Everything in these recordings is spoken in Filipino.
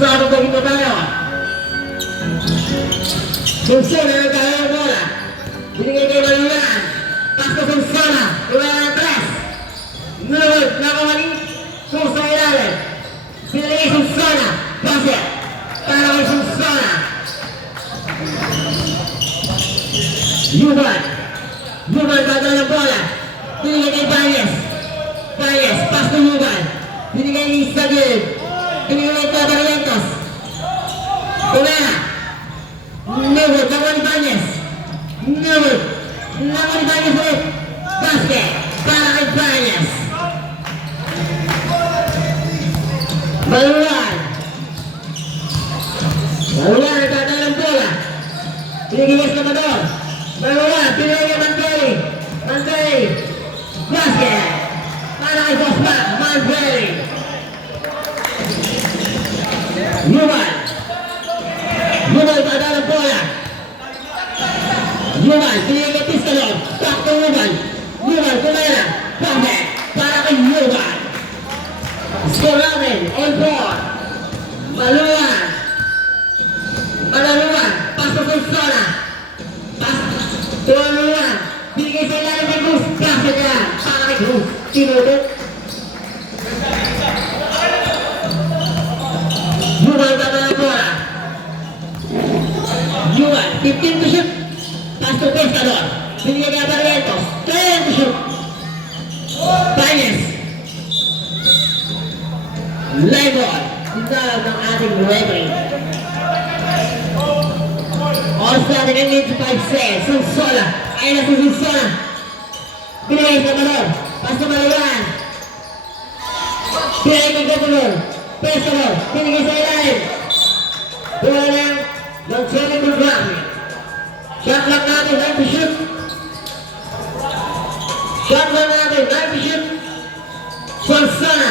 Saan ba ito tayo? Sunsona na tayo ang bola. Binigay kay Malulaan. Pasto Sunsona. Iwa ng tres. Nulog. Nakamali. Susa ilalim. Binigay Sunsona. Pase. Para kay Sunsona. Yuban. Yuban bagal ng bola. Binigay kay Bañez. Bañez. Pasto Yuban. Binigay ni Sagilid. Binigay kay Barrientos. Tumera. Newell, nakuha ni Bañez. Newell, nakuha ni Bañez ulit. Basket, para kay Bañez. Malulaan. Malulaan, nagtatala ng bola. Pinigil sa Mador. Malulaan, pinigil kay Mantelli. Mantelli. Basket, para kay Bosman. Mantelli. Yuman. Yuman, nagtatala ng bola. Yuman, pinigil kay Pistalon. Back to Yuman. Yuman, kumera. Basket, para kay Yuman. Score natin, on board. Malulaan. Malulaan, paso sa zona. Malulaan, bigay sa ilalim kay Cruz. Basket niya, para kay Cruz. Tinudot. Yuman, tama ng bola. Yuman, 15 to shoot. Pass to Pescador. Binigay kay Barrientos. 10 to shoot. Bañez. Live ball. Tinawag ng ating referee. Oras natin ang need to 5 seconds. Sunsola. Ayun na si Sunsola. Binigay sa Mador. Pass to Malulaan. Binigay kay Pescador. Pescador. Binigay sa ilalim. Bola lang. Mag-selling to Graham. Shot lang natin. 9 to shoot. Shot lang natin. 9 to shoot. Sunsola.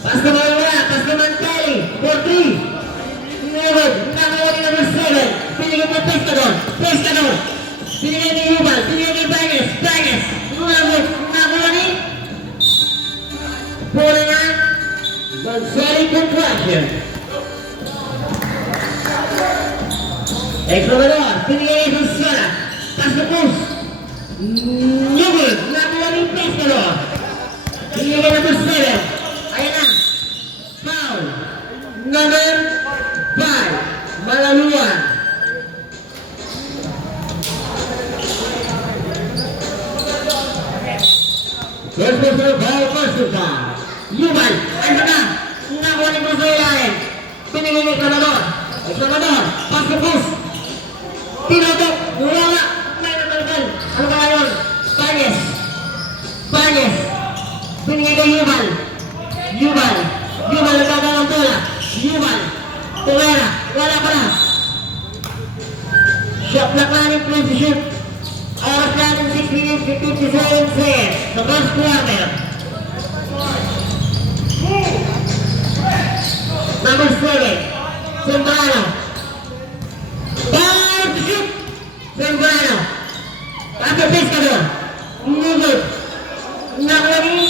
Pass to Malulaan. Pass to Mantelli. 4-3. Newell. Nakuha ni number 7. Binigay kay Pescador. Pescador. Binigay ni Yuval. Binigay kay Bañez. Bañez. Nakuha ni bola nga. Mag-selling to Graham. Ecuador, pinigay sa Sala. Pass to Cruz. Newell, nakuha ni Pescador. Pinigay number 7. Ayan na. Foul. Number 5. Malaluan. First personal foul, personal foul. Yuval, ando na. Nakuha ni Cruz sa ilalim. Pinigay ni Ecuador. Ecuador, pass to Cruz. Tinotok, wala. May natalgal. Ano ka ngayon? Bañez. Bañez. Binigay kay Yuval. Yuval. Yuval, nagkakaroon ng bola. Yuval. Tumera. Wala pa na. Shot lang namin, please to shoot. Oras natin 6 minutes, 57 seconds. The first quarter. Number 7. Sembrano. Power to shoot. Sembrano. Pato Pescador. Nugod. Nakalagi.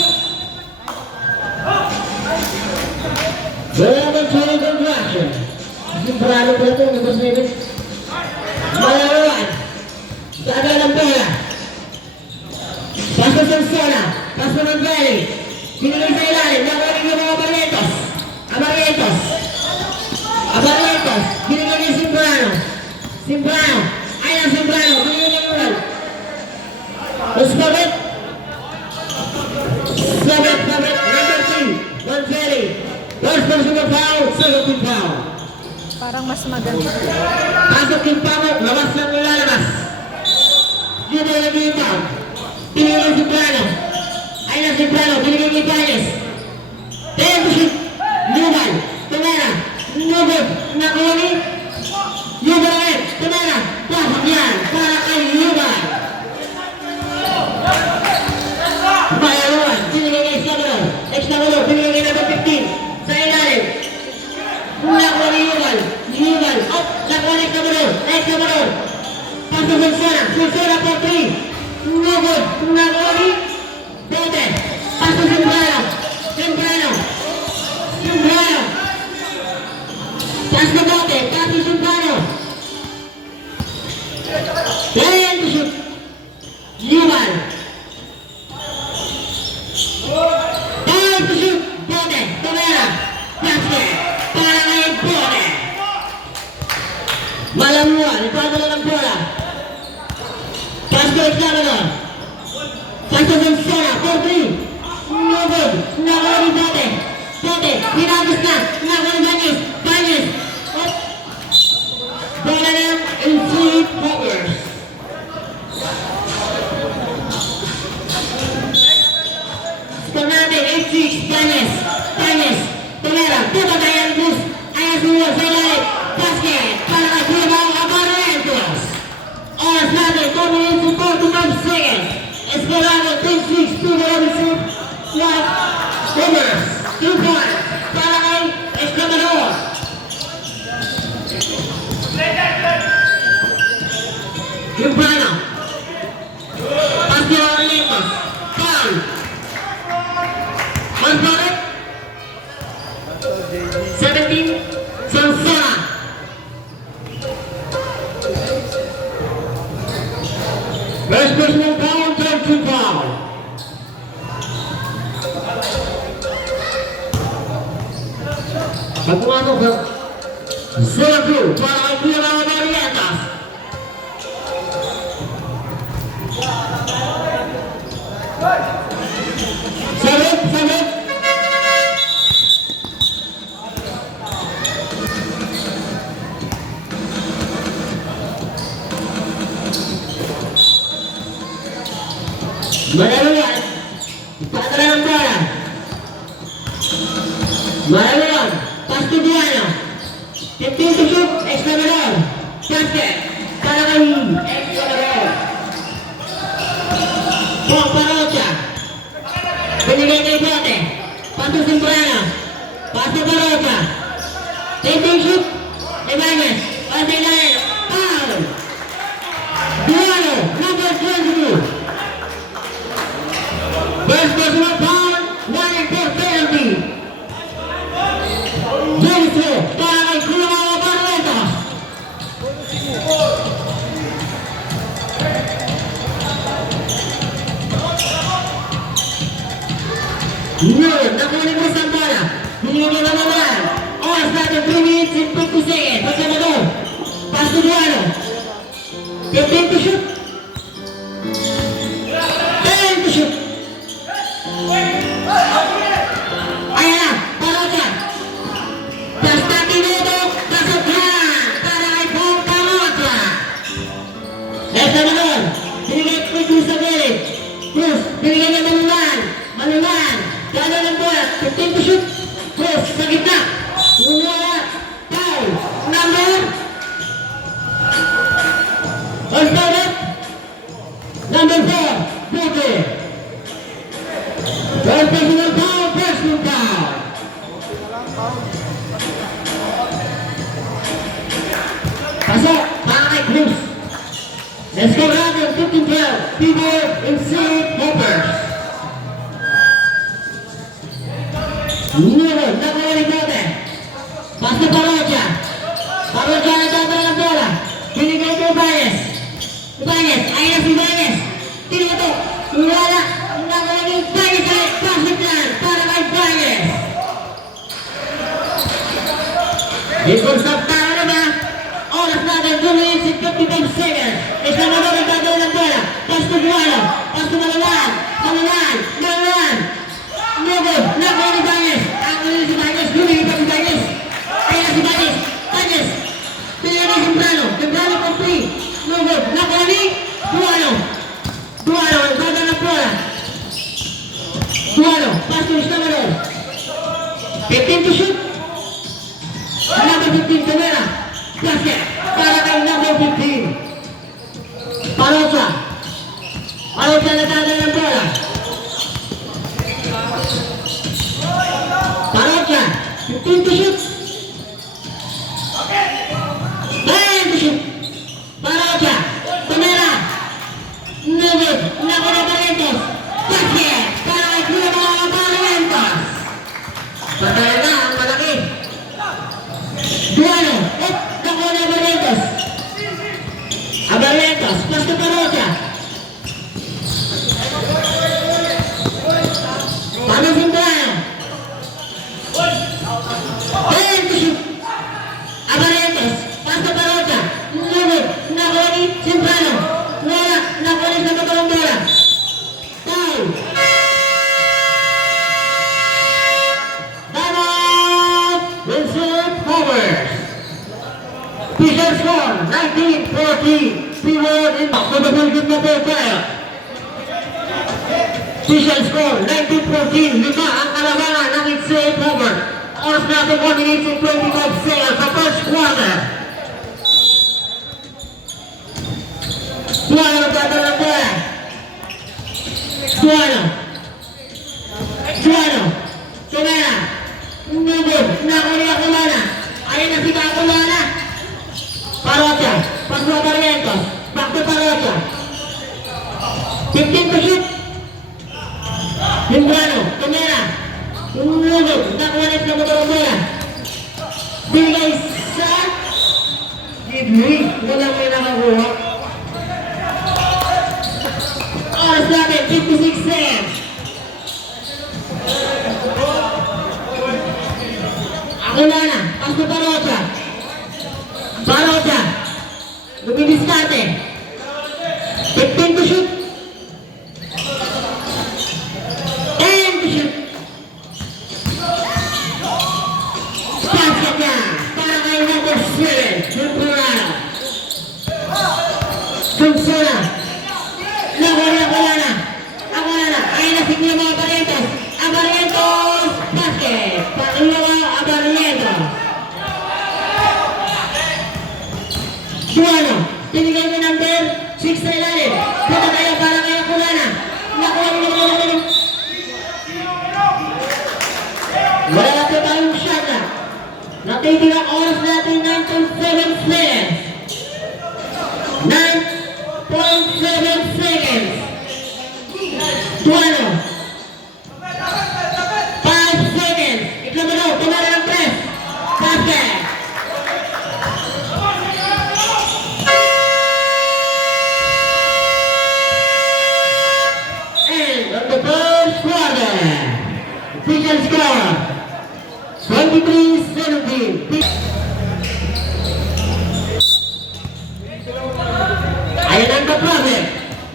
Bawang sulit ang reaction. Sembrano pala ito. Number 7. Malaluan. Dada ng bola. Paso Sunsona. Paso Mantelli. Pinigay sa ilalim. Nakalagi ng mga Barrientos. Barrientos. Barrientos. Binigay niya Sembrano. Sembrano. Ayun ang Sembrano. Binigay niya Yuval. Sabit. Sabit. Number 3. Mantelli. First personal foul. Second team foul. Parang mas maganda. Pasok yung pamok. Labas lang nilalabas. Yun ang naging foul. Binigay niya Sembrano. Ayun ang Sembrano. Binigay niya Bañez. 10 to shoot. Yuval. Tumera. Nugod. Nakuha ni Yuval ulit. Tumera. Pasok yan. Para kay Yuval. Mayaluan. Binigay kay Ecuador. Ecuador. Binigay kay number 15. Sa ilalim. Nakuha ni Yuval. Yuval. Up. Nakuha ni Ecuador. Ecuador. Pasok Sunsona. Sunsona for 3. Nugod. Nakuha ni Bote. Pasok Sembrano. Sembrano. Pass the bote, Papi Sumbrano. Then to shoot. Yuval. Time to shoot. Bote, Tovera. Basket. Para kay Bote. Malamua, ipadala ng bola. Pass to Examinor. Pass to Vincena, 4-3. No good. Nakala ni Bote. Bote, hinagos na. Nakala ni Banyes. Banyes. Bola na in 3 pointers. Score natin, 8-6. Banyes. Banyes. Tovera. Puta tayo ang bus. Ayan suwa sa ilalim. Basket. Para kay Kuya Amarantos. Oras natin, 2 minutes and 45 seconds. Score natin, 10-6. 2 Robinson. What? Homers. 2 points. Para kay Esclamador. Gimbrano. Pass to Orlentos. Foul. One point. 17. Sansona. First personal foul, third team foul. Pag pumasok sa 0-2 para kay Kuya Marientas. Sabit, sabit. Malaluan. Ipadala ng bola. Malaluan. Pass to Buano. 15 to shoot. Extramador. Basket. Para kay Extramador. Pong Parocha. Binigay kay Bote. Pass to Simbrano. Pass to Parocha. 15 shoot. Ibanez. Pass to Ilael. Foul. Buano. Number 22. First personal foul, 1 and 4 penalty. Jennifer, para kay Kuya Amarantos. Yun, nakunin mo sa bola. Binigyan na naman. Oras natin, 3 minutes and 50 seconds. Pagkamador. Pass to Buano. 15 to shoot. 10 to shoot. Ayan na, Parocha. Just 30 minutos, pasok na. Para kay Pong Parocha. Extramador. Binigay ko yung sa gilid. Cruz, binigay niya Malulan. Malulan. Gano'n ng bola. 15 to shoot. Cruz, sa gitna. Wala. Foul. Number. Orstonet. Number 4. Bote. Third personal foul, personal foul. Pasok, para kay Cruz. Let's go natin, 15-12. People in St. Hoppers. Nuno, nakuha ni Bote. Pass to Parocha. Parocha na tatala ng bola. Binigay ko Ibanez. Ibanez, ayun na si Ibanez. Tinutok. Wala. Nakuha ni Ibanez ay pasok lang para kay Ibanez. Ipon sa tao na ba? Oras natin, 2 minutes and 55 seconds. Extramador ang tatala ng bola. Pass to Buano. Pass to Malulan. Malulan. Malulan. Nuno, nakuha ni Ibanez. Ako ni si Ibanez. Lumili pa si Ibanez. Ayun na si Ibanez. Ibanez. Pinili ni Simbrano. Simbrano for 3. Nuno, nakuha ni Buano. Buano, ang tatala ng bola. Buano, pass to Extramador. 15 to shoot. Number 15, Tovera. Basket. Para kay number 15. Parocha. Parocha na tatala ng bola. Parocha. 15 to shoot. 9 to shoot. Parocha. Tovera. No good. Nakuha na Barrientos. Basket. Para kay Kuya Barrientos. Patay na ang malaki. Buano. 10 to shoot. Abarientos, pass na Parota. Lumod, nakuha ni Simbrano. Wala, nakuha ni sa katawang bola. Foul. Dapat, Vincent Howard. Official score, 19-14. P1 in Pagbabalgin na po tayo. Official score, 19-14. Lima ang kalamangan ng Vincent Howard. Oras natin 1 minutes and 25 seconds sa first quarter. Suano nagdadala ng bola. Suano. Tumera. Nubod. Nakuli Akulana. Ayun na si Akulana. Parota. Paswa Barrientos. Back to Parota. 15 to shoot. Simbrano. Tumera. Nubod. Nakuha sa motor ng bola. Bigay sa Gidwig. Walang may nakakuha. Oras natin, 56 seconds. Akulana, pas na Parota. Lumidiskarte. 15 to shoot. 10 to shoot. Basket na. Para kay number 7. Jumburano. Sunsona. Akulana. Ayun na sigla mga Barrientos. Abarientos. Basket. Pangalawa, Abarientos. Suano. Tinigay ni number 6 na ilalim. Punta tayo para kay Akulana. Nakuha niyo. Wala natin tayong shot na. Natitig ang oras natin 9.7 seconds. 9.7 seconds. Suano. 5 seconds. Iklamano. Tumara ng press. Basket. And on the first quarter, official score, 23-17. Ayan ang the problem.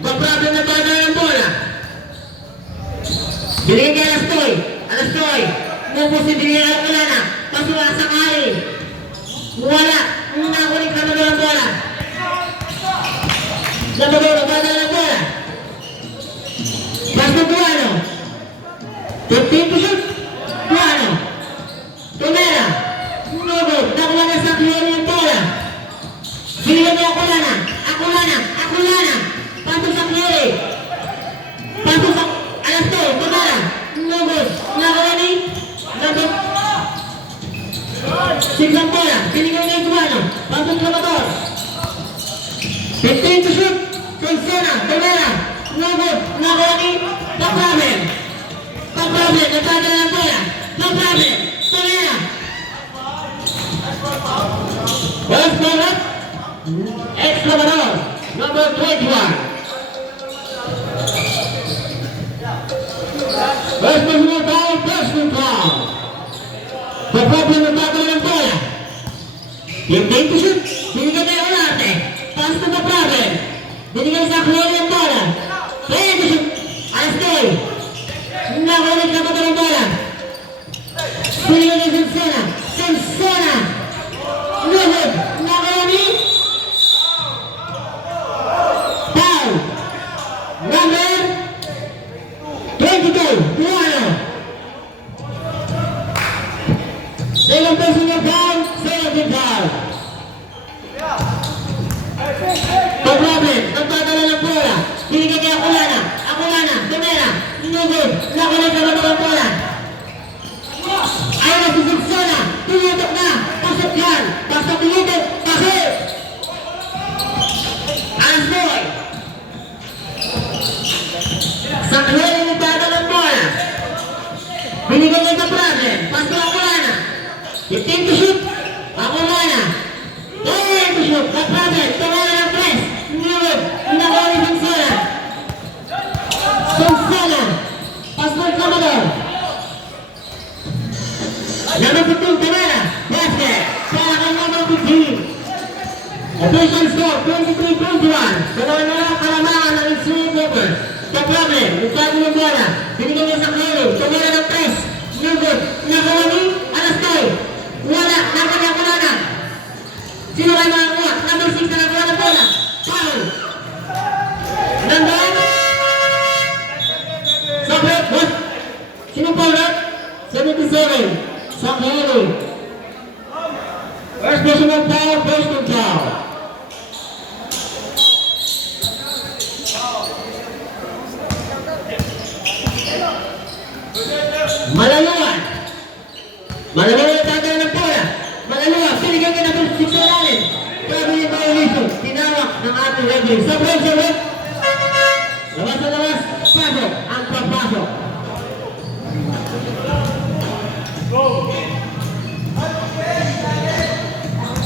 The problem na tayo ng bola. Binigyan kay Alastoy. Mupos si binigyan ang Akulana. Pasuwa sa kali. Wala. Nakulik na ng bola. Namadoro ba ng bola? Pass na Tuano. 15 to shoot. Tuano. Tumera. Nubod. Nakuha na sa Tuano ng bola. Binigyan kay Akulana. Pasok sa Tuano. Pasok sa Alastoy. Tumera. Nubod. Nakuha ni number 6 ang bola. Binigyan kay Tuano. Pasok sa motor. 15 to shoot. Sunsona. Tumera. Nubod. Nakuha ni Papraben. Nagpadala ng bola. Papraben. Tumera. First ball. Exclamador. Number 21. First personal foul. Papraben nagpadala ng bola. 15 to shoot. Binigyan kay Olarte. Pass to Papraben. Binigyan sa Akulana ng bola. 10 to shoot. Alastoy. Nakulit na motor ng bola. Binigyan kay Sunsona. Nubod. Nakuha ni foul. Number 22. Tuano. Second personal foul. Second foul. Papraben. Nagpadala ng bola. Binigyan kay Akulana. Tumera. Nubod. Nakulit na motor ng bola. Ayaw na si Sunsona. Tumutok na. Pasok yan. Pasok tumutok. Pasok. Alastoy. Sa Tuano nagpadala ng bola. Binigyan kay Papraben. Pasok Akulana. 15 to shoot. Akulana. 10 to shoot. Papraben. Tumara ng press. Nubod. Nakuha ni Sunsona. Sunsona. Pasok sa motor. Number 15, Tamara. Basket. Para kay number 15. Official score, 23-21. Dalawa na lang kalamangan ng Extreme Poker. The problem, nagsabi ng bola. Binigyan niya sa Claro. Tumira ng press. No good. Nagawa ni Alastoy. Wala. Wala na. Sino kayo makakuha? Number 6 na nagawa ng bola. Foul. Number 8. Sabret. What? Sino foul na? 77. Sakhelo. First personal foul, personal foul. Malaluan. Malaluan tayo ng bola. Malaluan, pinigyan ka na po si Sorales. Sabi niya tayo liso, tinawak ng ating referee. Sabret. Labas na labas, pasok. Ang papasok.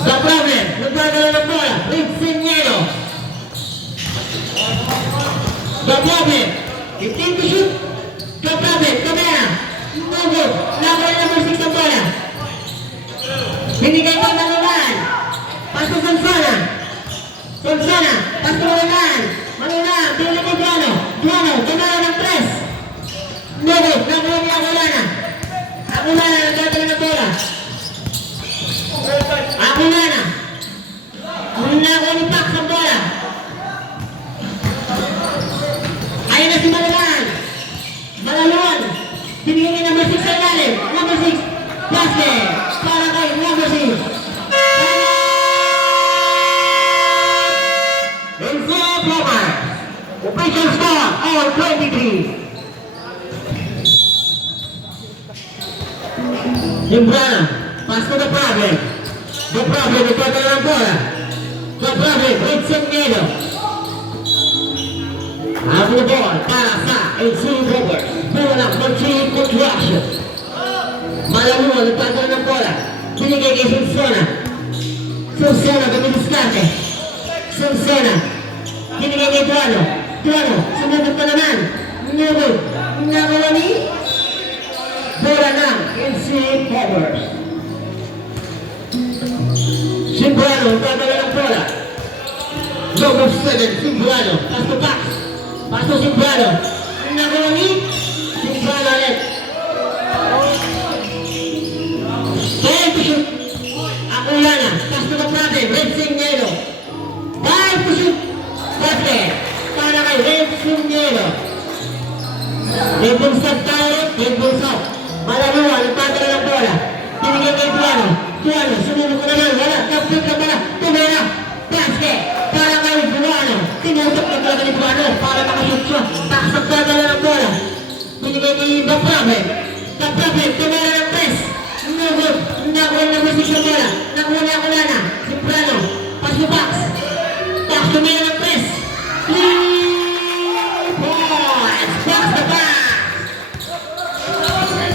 Sa problem, nagdadala ng bola, Ritzinero. Sa problem, 15 to shoot. Sa problem, Camera. No good. Number 6 ng bola. Binigay pa ng Manulan. Pasto Sansana. Pasto Manulan. Manulan, pinili ni Duano. Camera ng press. No good. Number 1 ni Akulana. Akulana, nagdadala ng bola. Akulana. Nakuha ni Pax ang bola. Ayun na si Manulan. Malaluan. Binigyan niya number 6 sa ilalim. Number 6. Basket. Para kay number 6. Enzo Pomar. Official score, all 23. Simbrana. Pass to the problem. The problem, nagkakala ng bola. The problem, Ritson Nieto. Out of the ball, para sa Extreme Poker. Bola, Montreal Contraction. Malaluan, nagkakala ng bola. Binigay kay Sunsona. Gamidiskarte. Sunsona. Binigay kay Duano. Sumunod pa naman. Nugod. Nagawa ni bola ng Extreme Poker. Simbrano, nagkakala ng bola. Number 7, Simbrano. Pass to Simbrano. Nagawa ni Simbrano ulit. 10 to shoot. Akulana. Pass to the problem. Ritzinero. 5 to shoot. Basket. Para kay Ritzinero. Red Bulls up tayo. Red Bulls up. Malaluan. Nagkakala ng bola. Binigyan kay Duano. Sumunod ko naman. Wala. Kapit ka pala. Tumira. Basket. Para kay Duano. Tinutok na talaga ni Duano. Para makashoot siya. Taksak talaga ng bola. Binigay kay The Problem. Tumira ng press. No good. Nakuha na musik sa bola. Nakuha na Akulana. Simbrano. Pass to Pax. Pax tumira ng press. 3 points. Pax the pass.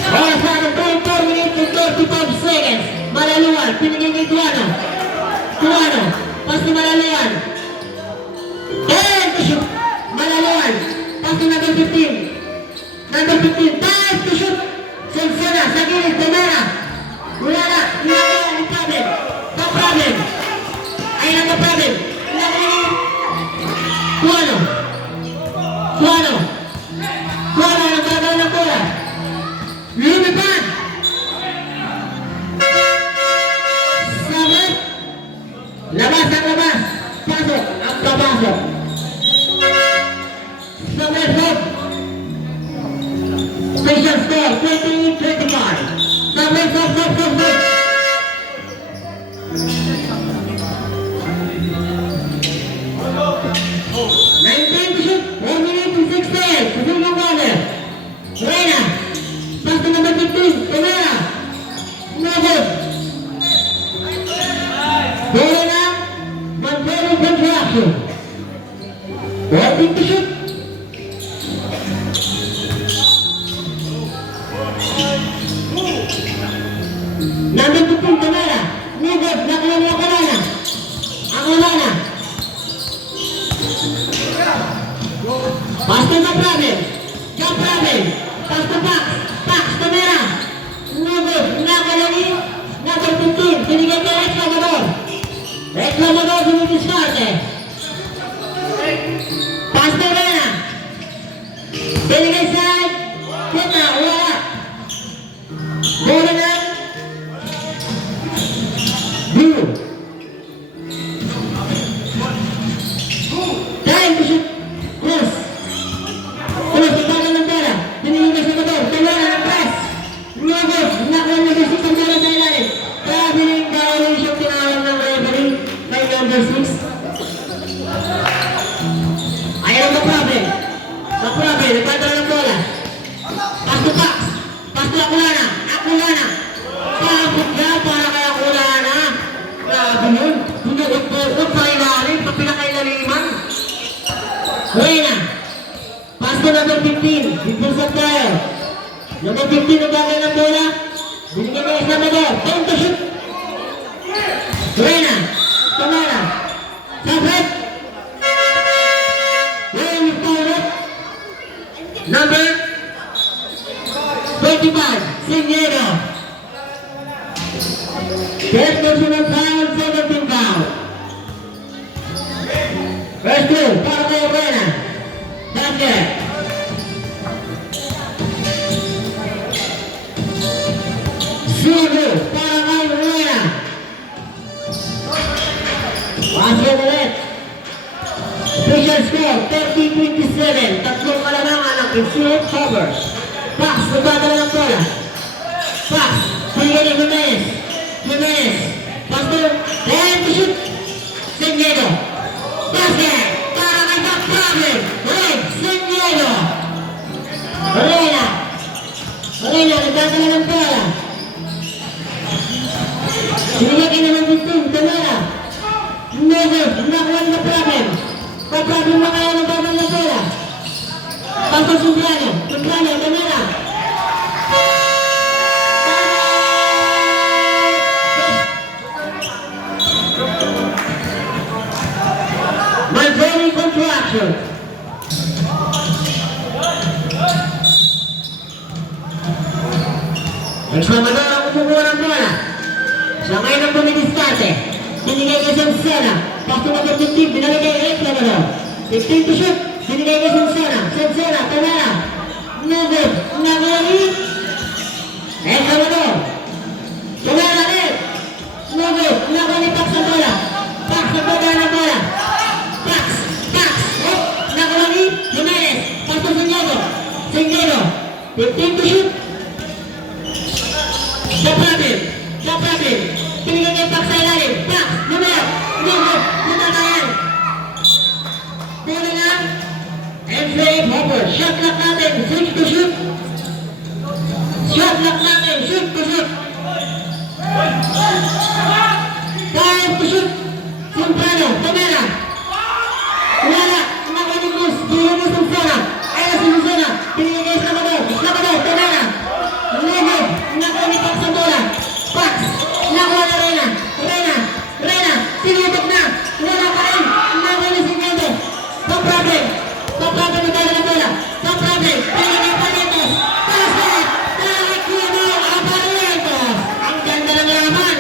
Oras na ng 4 minutes and 35 seconds. Malaluan. Pinigyan kay Duano. Pass to Malaluan. 10 to shoot. Malaluan. Pass to number 15. Number 15. 5 to shoot. Sensana. Sa gilid. Tamara. Wala na. The problem. Ayun ang the problem. Duano. Nagkakaroon ng bola. Lumipad. 7. Labas. Pasok. Ang papasok. 7. Special score, 20-25. 19 to shoot, 1 minute and 6 seconds. Susunod ng bola. Reyna. Pass to number 15. Tamara. No good. Bola na. Montreal Contraction. 14 to shoot. Number 15, Tamara. No good. Nakuha ni Akulana. Pass to the problem. Pass to Pax. Tamara. No good. Nakuha ni number 15. Binigyan niya Reclamador. Reclamador dumidiskarte. Pass na Reyna. Binigay sa Keta. Wala. Bola na. Blue. Time to shoot. Cross. Cross. Ibanan ng bola. Binigay sa Mador. Tawaran ng press. Lugos. Nakuha niya basic ang bola sa ilalim. Grabe na yung violation tinawag ng referee kay number 6. Ayaw na problem. Sa problem. Nagpadala ng bola. Pass to pass. Pass to Akulana. Akulana. Pakapot na para kay Akulana. Grabe yun. Pinuot pa ilalim. Pinakailaliman. Reyna. Pass to number 15. Impulsat tayo. Number 15 nagagay ng bola. Binigyan niya isang Mador. Time to shoot. Reyna. Tamara. Sabret. Reyna with power. Number 25. Signero. First personal foul, 17 foul. First two, para kay Reyna. Basket. Sugo, para kay Reyna. Basket ulit. Official score, 30-27. Tatlong kalamangan ang Insulet Covers. Pass, nagdadala ng bola. Pass, pinigyan ni Jimenez. Jimenez. Pass to, time to shoot. Signero. Basket. Para kay Back Problem. Red, Signero. Reyna. Reyna, nagdadala ng bola. Sinigyan naman ng team, Tamara. No good, nakuha na Problem. Pa-problem na kaya ng babang na bola. Pass to Sumbrano. Sumbrano, Tamara. Malveri Contraction. Reclamador ang kumukuha ng bola. Siya ngayon ang bumidiskarte. Binigay kay Sansena. Pass to number 15. Binigay kay Reclamador. 15 to shoot. Binigay kay Sansena. Sansena, Tamara. No good. Nagari. Reclamador. Tamara rin. No good. Nagari Pax ang bola. Pax ang bola ng bola. Pax. Pax. Oh. Nagari. Jimenez. Pass to Signero. Signero. 15 to shoot. Problem. Pinigyan niya Pax sa ilalim. Pax. Numero. No good. Natatayan. Bola na. MJ Hopper. Shot clock natin. Switch to shoot. Shot clock natin. Shoot to shoot. Time to shoot. Sumbrano. Tamara. Wala. Nakanin Cruz. Pinigyan niya Sumbrano. Ayaw si Sumbrano. Pinigyan niya Islamabor. Islamabor. Tamara. Numero. Nakanin Pax sa bola. Pax. Nakuha na Reyna. Reyna. Sinutok na. Wala pa rin. Nakanin si Signero. No problem. No problem na tayo na bola. No problem. Pinigyan niya Barrientos. Basket. Nakakuha mo ang Barrientos. Ang ganda ng laban.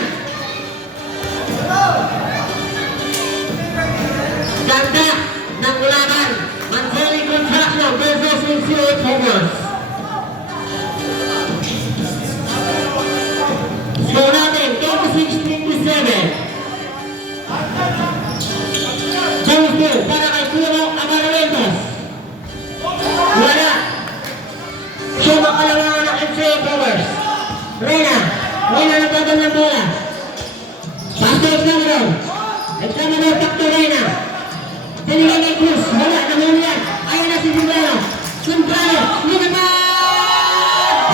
Ganda ng laban. Manzoni Contraction versus Insulet Covers. Score natin, 26-27. James Bill, para kay Kuya Amarantos. Wala. Siya makalawa ng Insulet Covers. Reyna nagdadal ng bola. Pass to Examinor. Examinor, back to Reyna. Binigay kay Cruz. Wala, namulian. Ayaw na si Sumbrano. Sumbrano, lumipad!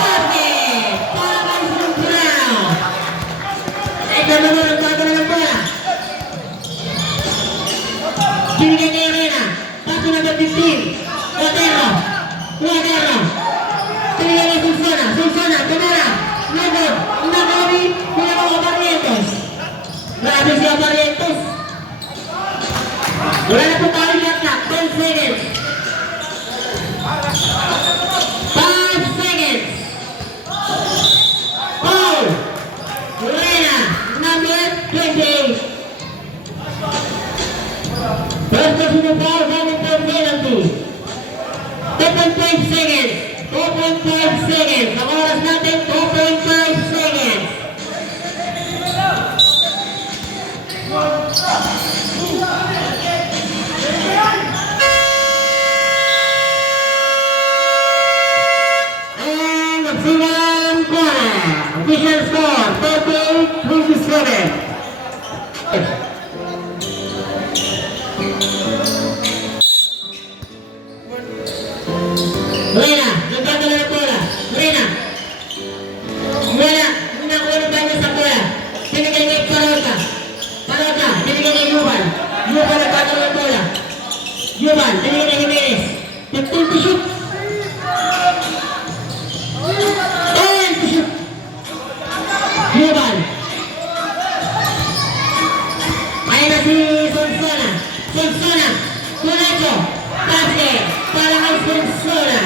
Basket! Para kay Sumbrano. Examinor, nagdadal ng bola. Binigay kay Reyna. Pass to number 15. Cuadero. Binigay kay Susana. Tamara. Lugod. Nagari. Kuya mo Barrientos. Grabe siya Barrientos. Wala na po tayo shot clock. 10 seconds. 5 seconds. Foul. number 28. First personal foul, coming from penalty. 2.5 seconds. 2.5 seconds. Ang oras natin, 2.5 seconds. And magsimulan ko. Official score, 38-27. Buena, nagkakala ng bola. Buena. Buena, nakuha ng banya sa bola. Pinigay kay Parota. Parota, pinigay kay Yuban. Yuban nagkakala ng bola. Yuban, pinigay kay Jimenez. 15 to shoot. 10 to shoot. Yuban. Ayun na si Sonsona. Sonsona. Tunacho. Basket. Para kay Sonsona.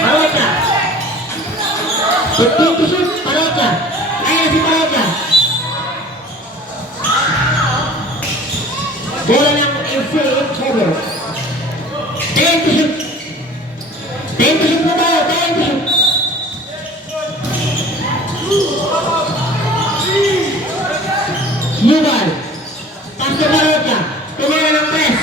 Parota. 15 to shoot. Parota. Ayun na si Parota. Bola ng FC Chobo. 10 to shoot. 10 to shoot na tayo. 10 to shoot. Yuval. Pass to Parota. Tumira ng press.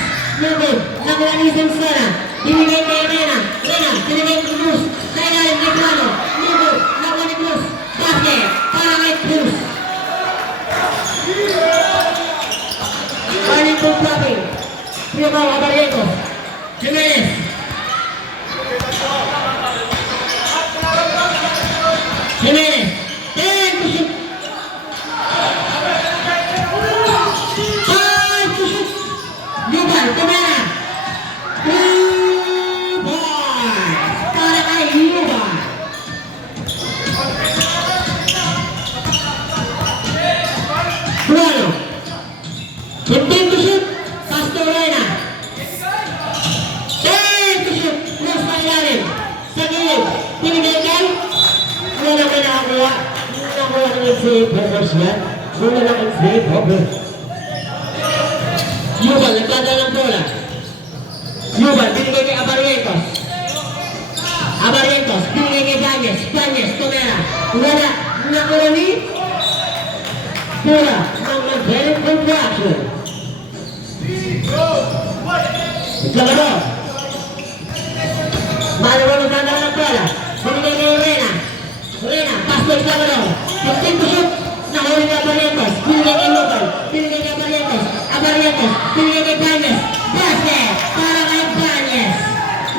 Lugod. Nakuha ni Sonsona. Binigay kay Rena. Rena. Binigay kay Cruz. Nailalim kay Plano. Lugod. Nakuha ni Cruz. Basket. Para kay Cruz. Running to flopping. Priyabaw. Abariego. Jimenez. Jimenez. 10 to shoot. 5 to shoot. Yuval. Tumira. 2 points. Para kay Yuval. Buano. 15 to shoot. Pass to Rena. 10 to shoot. Cross na ilalim. Sa gilid. Pinigay kay. Wala ka nakakuha. Nakuha ng safe hoppers yan. Wala na kang safe hopper. Yuval. Nagdadala ng bola. Yuval. Binigay kay Abarientos. Abarientos. Binigay kay Banyes. Banyes. Tumera. Wala. Nakuha ni bola ng Magdalene Construction. Itlabador. Malawa magdadala ng bola. Binigay kay Rena. Rena. Pass to Itlabador. 15 to shoot. Nahuli ni Abarientos. Binigay kay Local. Binigay kay Abarientos. Abarientos. Binigay kay Banyes. Basket. Para kay Banyes.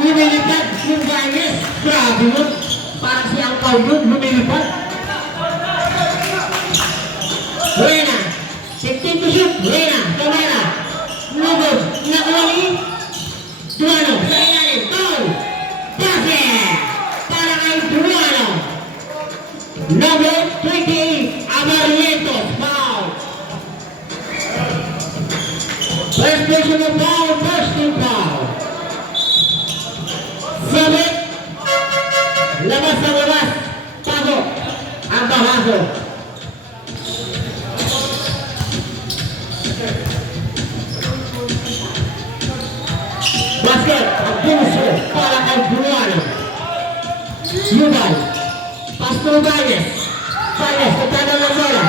Lumilipad yung Banyes. Grabe yun. Parang si Angkaw yun. Lumilipad. Rena. 15 to shoot. Rena. Tumera. Lugod. Nakuha ni Duano. Sa ilalim. Foul. Basket. Para kay Duano. Number 28. Abarientos. Foul. First personal foul. First team foul. Sabit. Labas sa labas. Pago. Ang bahaso. Basket. Ang puso. Para kay Duano. Yuval. Pass to Banyes. Banyes. Nagdadala ng bola.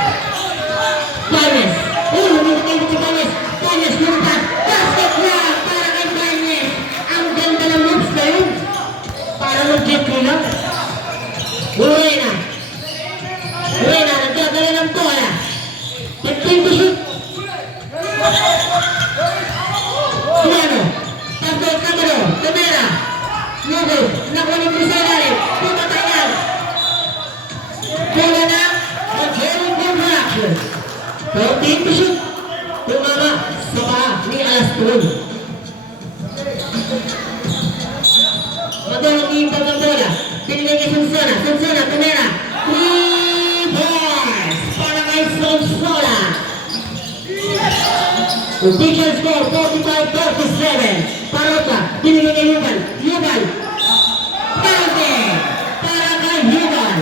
Banyes. Lumilipad si Banyes. Banyes. Lumilipad. Basket na. Para kay Banyes. Ang ganda ng moves na yun. Para mag-jet lang. Rena. Rena. Nagdadala ng bola. 15 to shoot. Duano. Pass to Itlabador. Tumera. Lugod. Nakuha ni Cruz sa ilalim. Pumatay na. Bola na. Magdalene Construction. 13 to shoot. Tumama sa paa ni Alaston. Magdalene iimpag ng bola. Binigay kay Sonsona. Sonsona. Tumera. 3 points. Para kay Sonsona. Official score 45-37. Parota. Binigay kay Yuval. Yuval. Penalty. Para kay Yuval.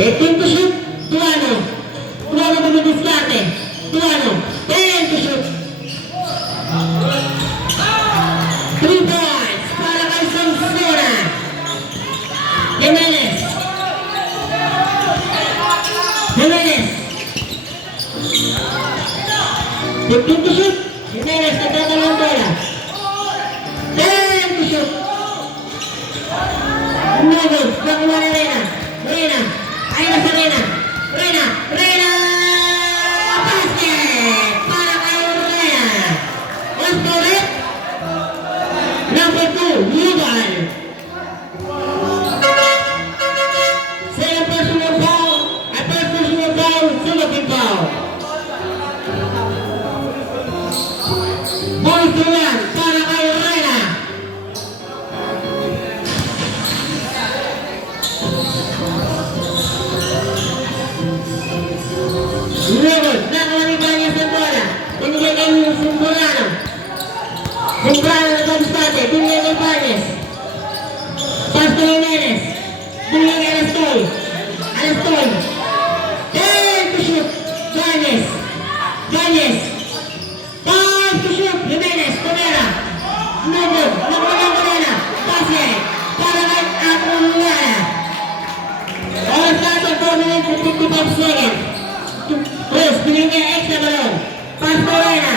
15 to shoot. Tuano. Tuano bumidiskarte. Tuano. 10 to shoot. 3 points para kay Sonsona. Jimenez. Jimenez. 15 to shoot. Jimenez, nagdadala ang bola. 10 to shoot. No good. Nakuha ni Reyna. Reyna. Ayun na sa Reyna. Reyna. Reyna. Basket. Para kay Reyna. Let's go, Red. Number 2, Yuval. Second personal foul. At first personal foul, Philippine foul. Boys to one, para kay Reyna. Luego, nakuha ni Banyas ang bola. Binigay kay Simbolano. Simbolano na Gonzate, binigay kay Banyas. Pass to Jimenez. Binigay kay Alastoy. Alastoy. 10 to shoot. Banyas. Banyas. 5 to shoot. Jimenez. Tumera. No good. Nakuha ng Corona. Basket. Para kay Acumulana. All started 4 minutes and 55 seconds. Cruz, binigay extra balon. Pass to Reyna.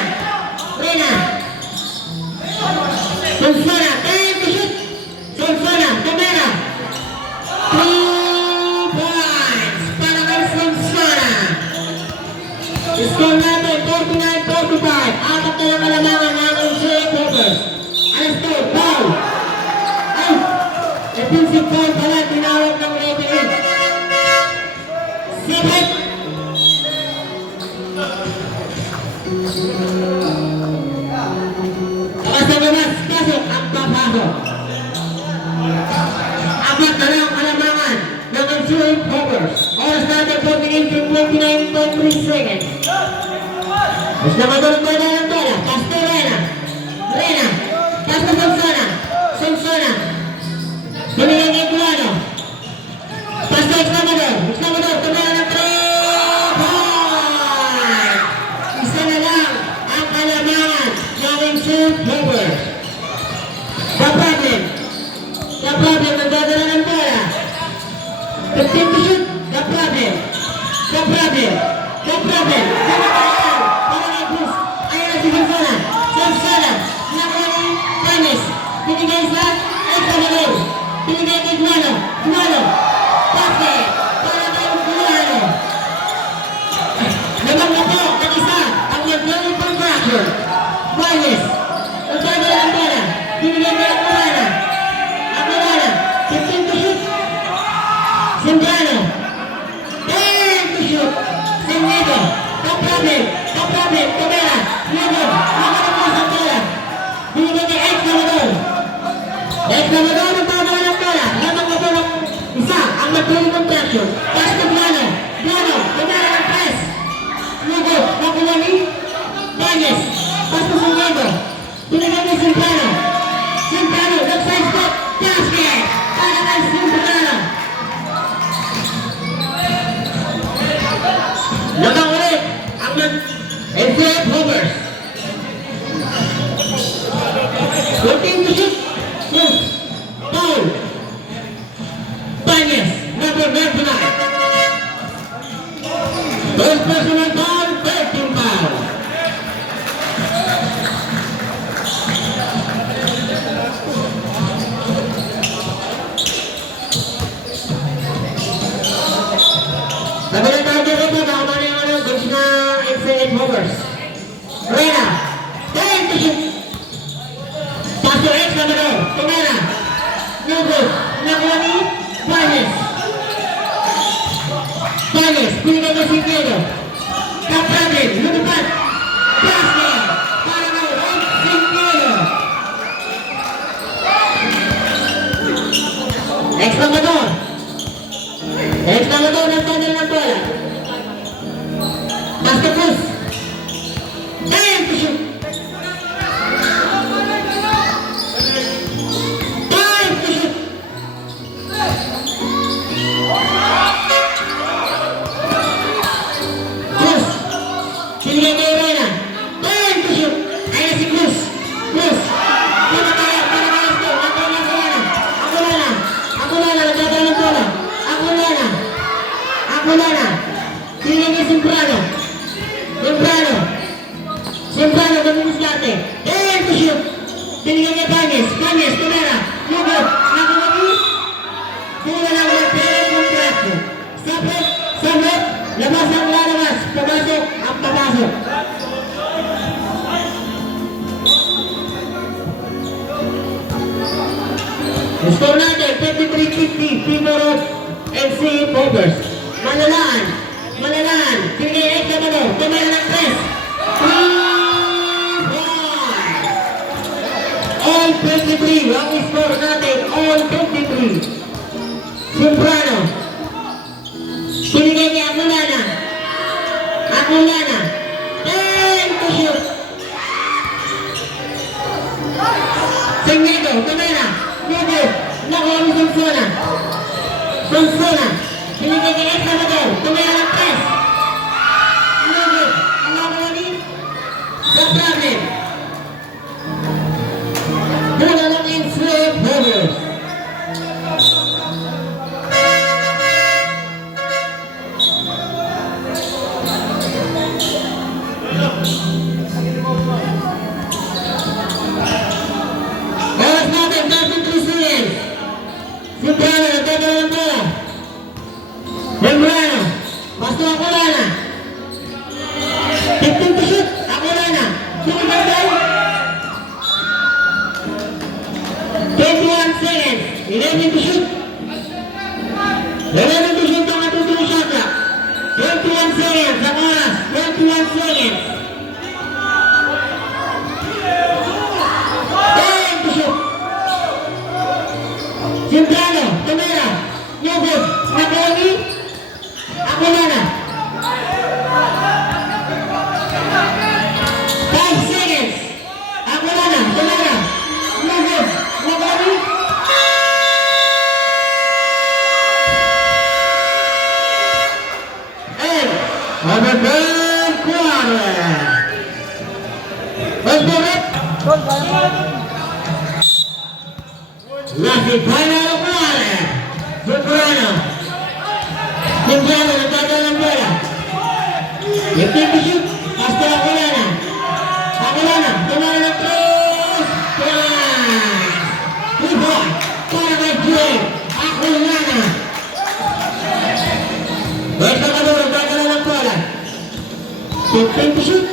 Reyna. Sonsona, 10 to shoot. Sonsona, Tumera. 3 points para kay Sonsona. Score natin, 49-45. Apat na lang kalamangan ng J.A. Poppers. Alas to, foul. Ay, defensive foul pala, tinawag ng referee. Sipit. Sa labas, pasok ang papasok. Apat na lang kalamangan ng J.A. Poppers. Oras natin 4 minutes and 29.3 seconds. Mas nakadulog ba na ng bola? Pass to Reyna. Reyna. Pass to Sonsona. Sonsona. Binigay kay Culano. Pass to Examador. Examador. Tumera ng 3 points. Isa na lang ang kalamangan ng J.A. Poppers. The problem. The problem. Nagdadala ng bola. 15 to shoot. The problem. The problem. The problem. Sonsona. Sonsona. Nakuha ni Banyas. Binigay sa Examador. Binigay kay Culano. Culano. Basket. Para kay Culano. Naman na po, nag-isa ang nag-glowing contraction. Banyas. Nagdadala ng bola. Binigay kay Culano. Ang Culano. 15 to shoot. Simbrano. 10 to shoot. Simbrano. No problem. No problem. Tumera. Lugo. Nakalimutan ang bola. Binigay kay Examador. Examador ang pagdala ng bola. Lamang na po ng isa ang nag-glowing contraction. Pass to Culano. Culano. Tumera ng press. Lugo. Nakuha ni Banyas. Pass to Simbrano. Binigay kay Simbrano. Simbrano. Nag-side step. Basket. Para kay Simbrano. Lamang ulit ang J.A. Poppers. 14 to shoot. Cruz. Foul. Banyas. Number 99. First personal foul. 13 foul. Sabi na tayo dito po, nakamali yung goods na J.A. Poppers. Reyna. 10 to shoot. Pass to Examador. Tumera. No good. Nakuha ni Banyas. Banyas. Binigay kay Simbrano. Kapramin. Lumipad. Basket. Para kay Simbrano. Examador. Examador nagtandal ng bola. Pass to Cruz. 10 to shoot. 5 to shoot. Sembrano, gaminis natin. And to shoot. Binigyan niya Banyes. Banyes, tumera. Lugod. Nakamagis. Pula lang ng pera ng trato. Sabot. Sabot. Labas ang lalabas. Pumasok ang papasok. Score natin, 53-50. Timor FC Bombers. Malalaan. Malalaan. Sige, extra ba doon? Tumera ng press. 3-1. All 23. Ang score natin, all 23. Sembrano. Binigay niya Akulana. Akulana. And to shoot. Segnedo, tumera. Lugod. Nakuha mo Sonsona. Sonsona. Binigay niya extra ba doon? Tumera ng press. Lugod. Nakuha ni sa problem. Bola ng Inside Bombers. Oras natin, 33 seconds. Sembrano, nagdadala ng bola. Sembrano. Pasto Akulana. 15 to shoot. Akulana. Sumunod daw. 21 seconds. 11 to shoot. 11 to shoot ang atutulong shot clock. 21 seconds ang oras. 21 seconds. 10 to shoot. Sembrano, tumera. Lugod. Nakuha Akulana. 5 seconds. Akulana, tumera. Lugod. Nakuha and on the third quarter. Let's go, Rick. Last and final quarter. Sembrano. Sembrano, nagdadala ng bola. 15 to shoot. Pasto Akulana. Akulana, tumara ng cross. Iba, para kay Jay. Akulana. Basta ka doon, nagdadala ng bola. 15 to shoot.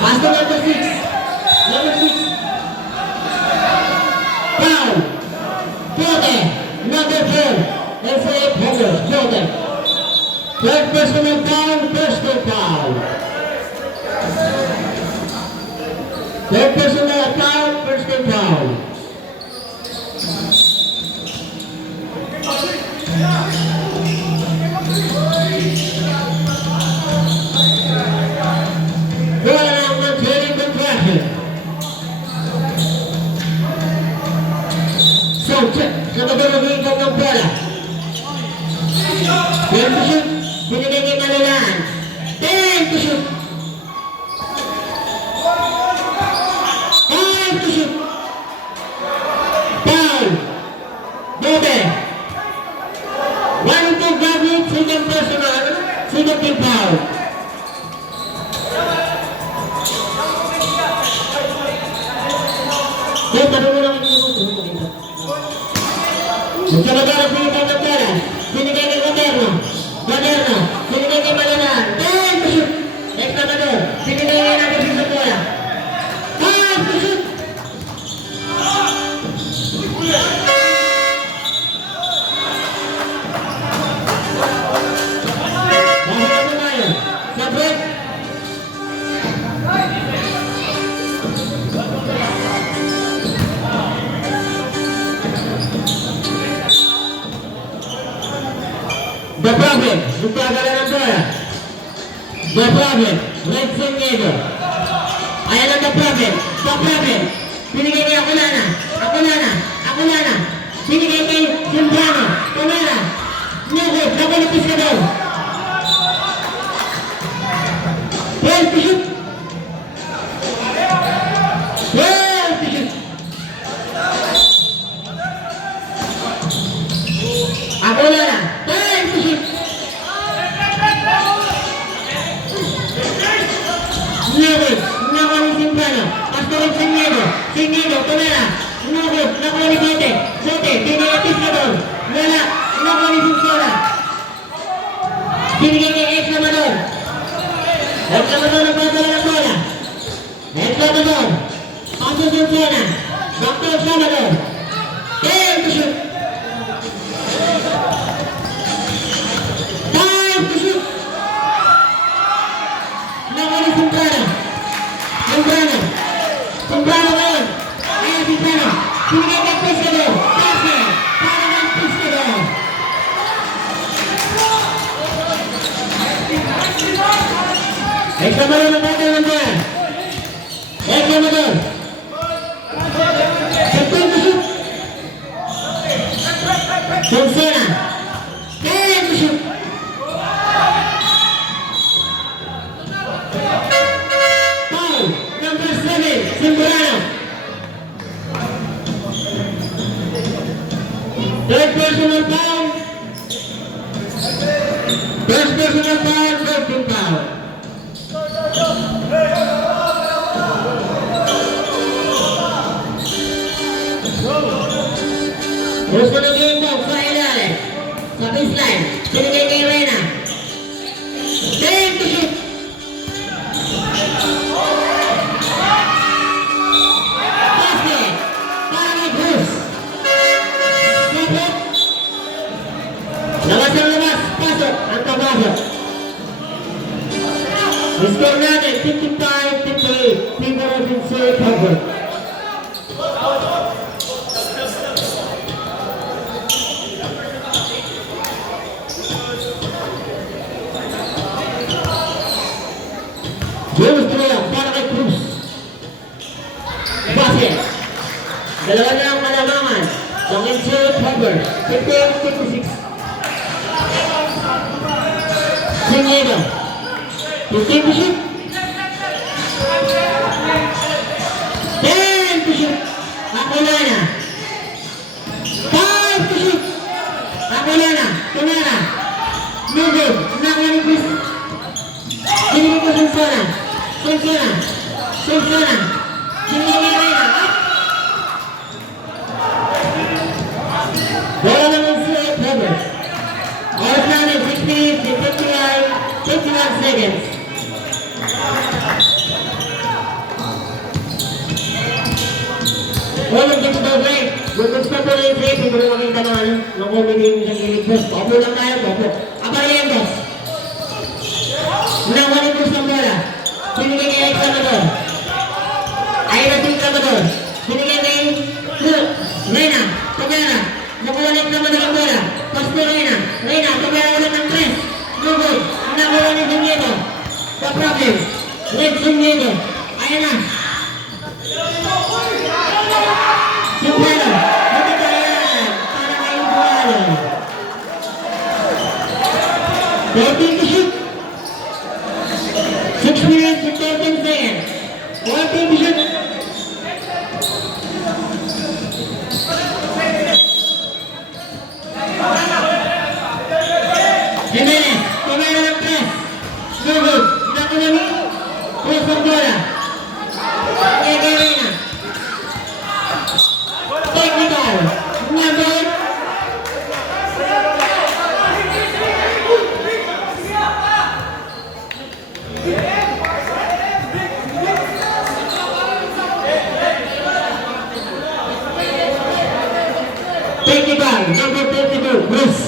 Pasto number 6. Number 6. Foul. Pote. Number 4. Inside Bombers. Pote. Third personal foul. Personal foul. Third personal foul. Personal foul. Bola ng maintaining contraction. So, check. Sabado mag-iikot ng bola. 10 to shoot. Binigay niya Malalaan. 10 to shoot. 5 to shoot. Foul. Bobe. 1 to Gavit. Second personal. Second team foul. Yes, sabi mo lang ito. Magkabagarap ng ito ng pera. Sinigay kay Goberno. Goberno. Sinigay kay Malalaan. 10 to shoot. Extra ka doon. Sinigay kay natin sa bola. 5 to shoot. Dahil ito tayo. Sa break. The Prophet, nagpagala ng bola. The Prophet, right Segnedo. Ayan ang The Prophet. The Prophet, binigay kay Akulana. Akulana. Akulana. Binigay kay Sembrano. Tumera. Lugod. Nakalipis ka daw. 12 to shoot. 12 to shoot. Akulana. 10 to shoot. Lugod. Sumbrano, Pastor Sinyedo, tumira, umugod, nakuha ni Sote, pinilipis na doon, wala, nakuha ni Sunsona. Binigay ni Exlamador ang pagdala ng bola. Exlamador, Pastor Sunsona, Dr. Exlamador, time to shoot. Time to shoot. Nakuha ni Sumbrano ngayon. Ayan si Sano. Binigay ng Pescador. Pase. Para ng Pescador. Exlamador ng batang ng bola. Exlamador. Time to shoot. Sunsona. Time to shoot. Foul. Number 7. Sumbrano. Third personal foul. First personal foul. Third foul. Gusto ng game ball sa ilalim. Sa baseline. Sinigay kay Reyna. Time to shoot. Basket. Para kay Cruz. Sabot. Labas ang labas. Pasok. Ang kapasok. Score natin 55-58. Favor of Insert Harvard. James Troya para kay Cruz. Basket. Dalawa na ang malamangan ng Insert Harvard. 58-56. Sinyedo. 15 to shoot. 10 to shoot. Akulana. 5 to shoot. Akulana. Tumera. No good. Nakuha ni Chris. Sinigay ko Sunsona. Sinigay ni Reyna. Bola naman sa Trevor. Oras namin 51 seconds. Walang dito daw break. Gusto po na yung break. Hindi mo makita ng comedy yung isang gilig. Opo lang tayo, opo. Abarientos. Nakuha ni Cruz ng bola. Binigay kay Exlamador. Ayun si Exlamador. Binigay kay Reyna. Tumera. Nakuha ni Exlamador ng bola. Pastor Reyna. Tumera ulit ng press. No good. Nakuha ni Sinyedo. The problem. Red Sinyedo. Ayan na. Sumbrano. Matatayan. Para kay Bualo. 14 to shoot. 6 minutes and 13 seconds. 14 to shoot. Jimenez. Tumera ng press. No good. Nakuha ni Cruz ng bola. Kay Reyna. Technical. Number. Technical. Number 32. Cruz.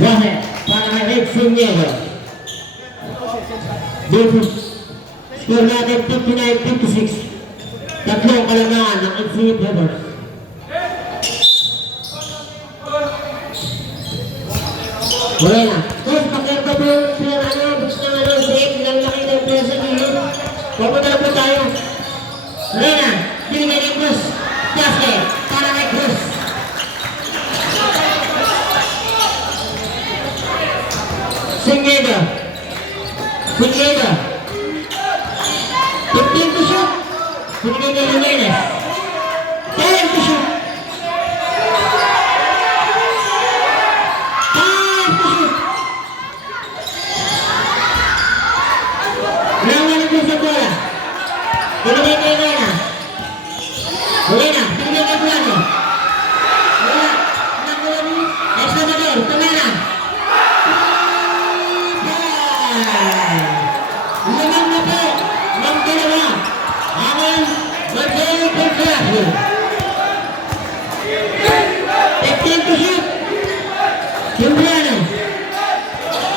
Wahe para kay Red Sinyedo. Dito, score natin 59-56. Tatlong kalamangan ng Infinite Heavers. Wala na. Tapos pakirpa po yung gusto na safe. Ilang laki ng presa dito. Papunta na po tayo. Wala na. Binigay ni Cruz. Basket para kay Cruz. Singedo. Singedo. 15 to shoot. Sinigay kay Jimenez. 10 to shoot. 5 to shoot. Nawalan ko sa bola. Sinigay kay Reyna. Reyna, sinigay kay Plano. Wala. Nakuha ni Extremador. Tumera. Limang na po. Ng dalawa. Amin. Marcelo Porclaso. 15 to shoot. Simbrano.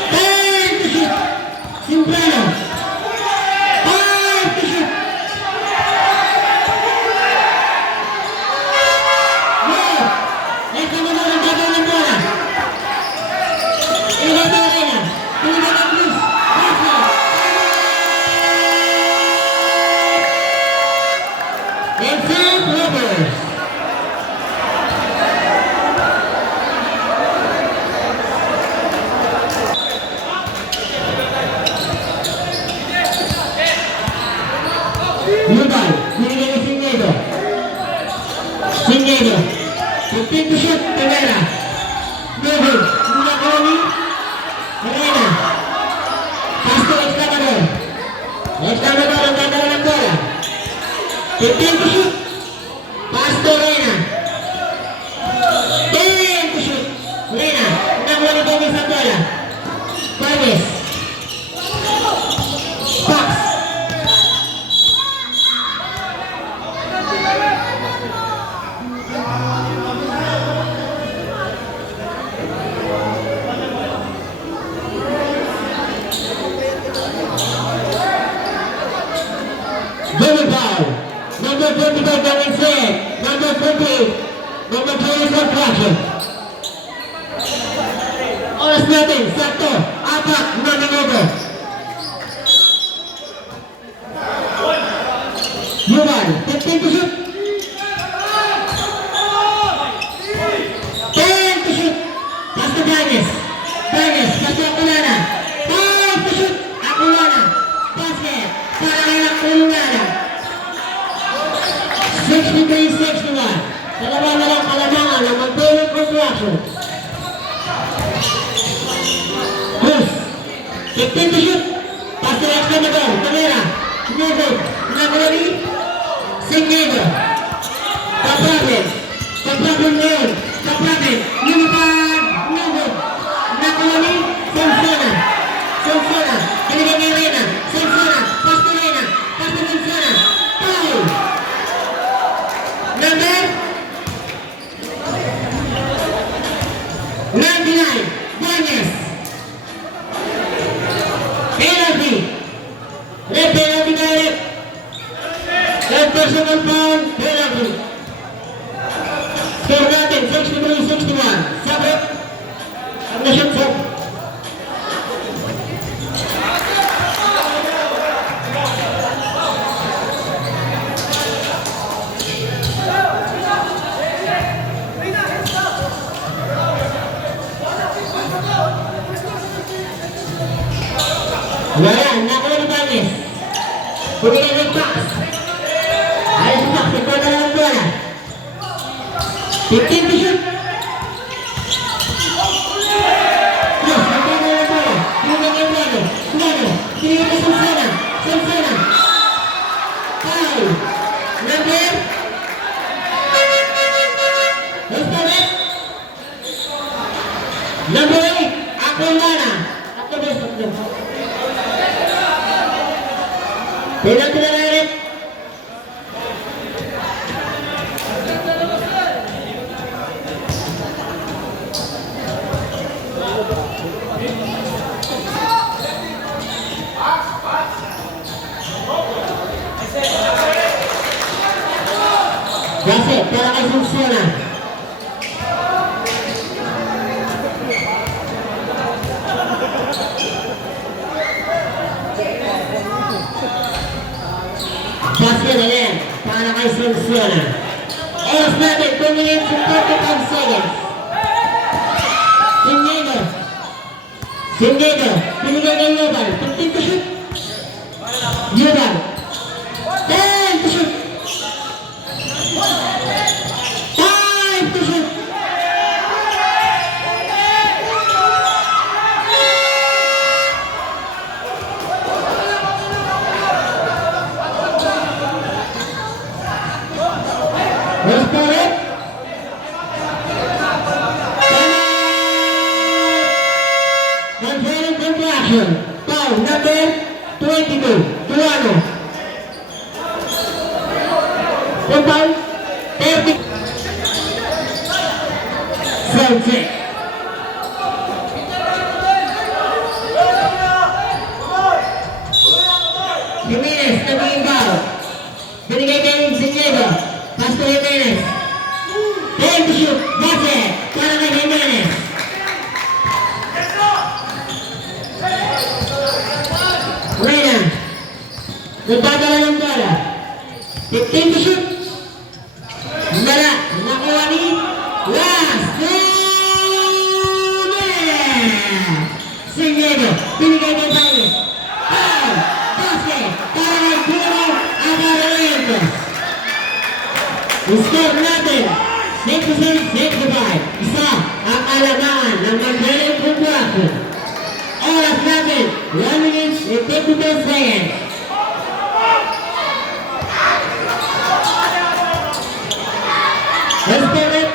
10 to shoot. Simbrano. 5 to shoot. Wow. Ito mo na ang gagawin ng bola. Ilagay na rin na. Ilagay na Cruz. Basket. Vincent Roberts. Lubal, binigay ni Singedo. Singedo. 15 to shoot, Tumera. Moving. Nakuha ni Reyna. Pass to Extremador. Extremador ang gagawin ng bola. 15 to shoot. Pass to Reyna. 10 to shoot. Reyna. Nakuha ni Gomez ang bola. Gomez. Fox. Volleyball. Number 25 going set. Number 20. Number 24 Cratchit. Oras natin. Sakto. 4 na minuto. Yuval. 15 to shoot. 10 to shoot. Pass to Ganes. Ganes. Pass to Akulana. 5 to shoot. Akulana. Basket. Para kay Akulana. 63-61. Dalawa na lang kalamangan ng Magdalene Construction. Cruz. 15 to shoot. Pass to Extremador. Tumera. Singedo. Nakuha ni Singedo. Kapraben. Kapraben ngayon. Kapraben. Lumipad. Nugod. Nakuha ni Sonsona. Sonsona. Binigay ni Reyna. Sonsona. Pass to Reyna. Pass to Sonsona. Foul. Number 99. Gomez. Penalty. Red penalty direct. Red personal foul. Penalty. Score natin 63-61. Sabot. Ang na-shoot sa wala, nakuha ni Gomez. Pumigay ng Fox. Ayos si Fox, ito na lang ang bola. 15 to shoot. Yes, ito na lang ang bola. Pumigay ng Plano. Plano. Pinigay kay Sonsona. Sonsona. Foul. Number. Estabet. Number 8. Akulana. Ako ba sa penalty na rin. Kasi para kay Sonsona. Basket na yan. Para kay Sonsona. Oras natin, 2 minutes and 45 seconds. Singedo. Singedo. infraction. Foul number 22. Tuano. One foul. 30. Foul check. Jimenez, naging foul. Binigay kay Sinjego. Pass to Jimenez. 10 to shoot. Basket. Para kay Jimenez. Reyna. Nagdadala ng bola. 15 to shoot. Nala. Nakuha ni Last. Sinjego. Binigay kay Bayo. Foul. Basket. Para kay Puro Agarrento. Score natin. 66-65. Isa ang alagaan ng Mandalay Contraction. Oras natin, 1 minute and 52 seconds. Let's go it.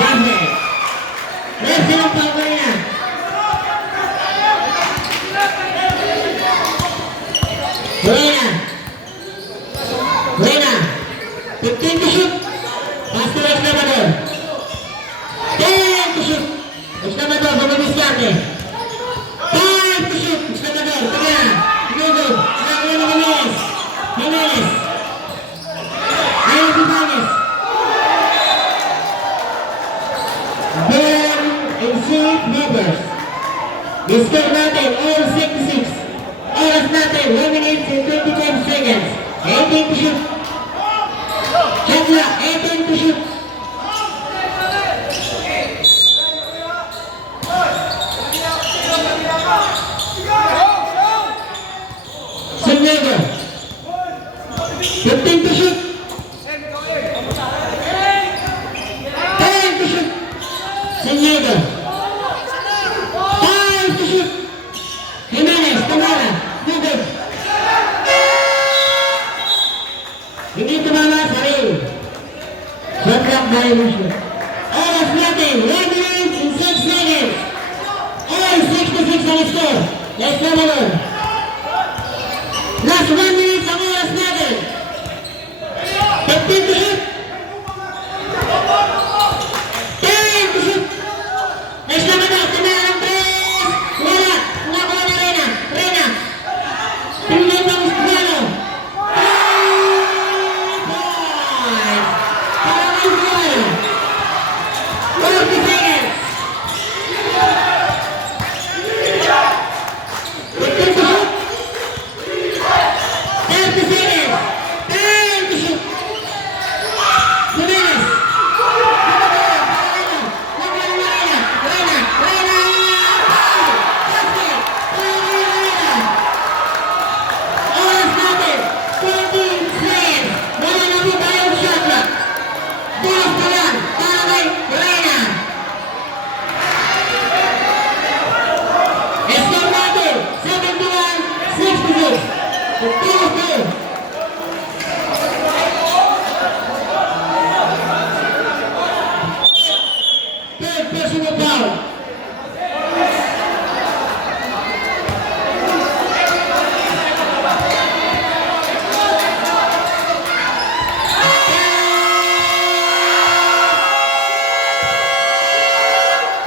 Basket. Let's go pa ko na. Reyna. 15 to shoot. Pass to Extremador. 10 to shoot. Extremador, bumibisyate. 5 to shoot. Extremador, taga. Ginugod. Nakuha ni Jimenez. Jimenez. Ayaw si Jimenez. Ben and Sid Roberts. Score natin, all 66. Oras natin, 1 minute and 25 seconds. 18 to shoot. Chandra, 18 to shoot. Sinjego. 15 to shoot. 10 to shoot. Sinjego. 5 to shoot. Jimenez, tumara. Good. Hindi tumama sa rin. Shot clock violation. Oras natin, 1 minute and 6 seconds. All 66 ang score. Let's go naman. Last 1 minute ang oras natin. 15 to shoot. 10 to shoot. Next naman na, tumayang press. Wala. Nakuha na Reyna. Reyna. Tingnan ng Estrano. 5 points. Para kay Estrano. 40 seconds. 15 to shoot. 30 seconds. 10 to shoot. Jimenez. Oras natin, 14 seconds. Wala na po tayong shot clock. Bukas na yan, para kay Reyna. Score natin, 71-66. Bukas na yun. Third personal foul.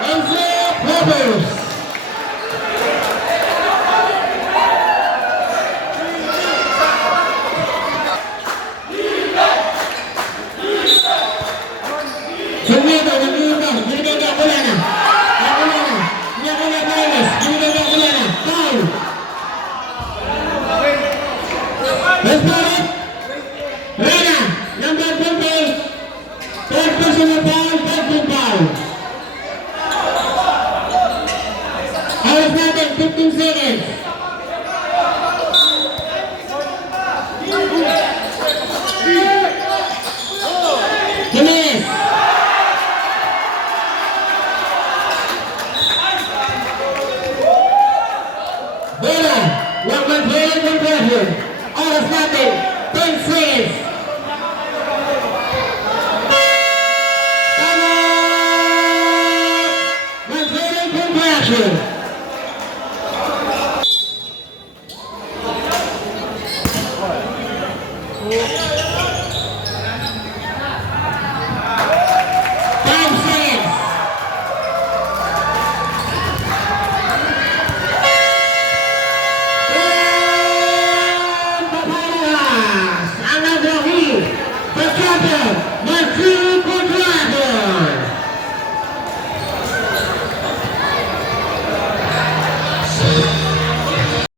Enzo Roberts. Sumito, nag-iinom. Binigay niya, wala na. Wala na. Nakuha Jimenez. Binigay niya, wala na. Foul. Let's go it. Reyna, number 20. Third personal foul, 13 foul. Oras natin, 15 seconds. Jimenez. Bola, 1-1 conversion. Oras natin, 10 seconds. Tama! 1-0 conversion. Cashier.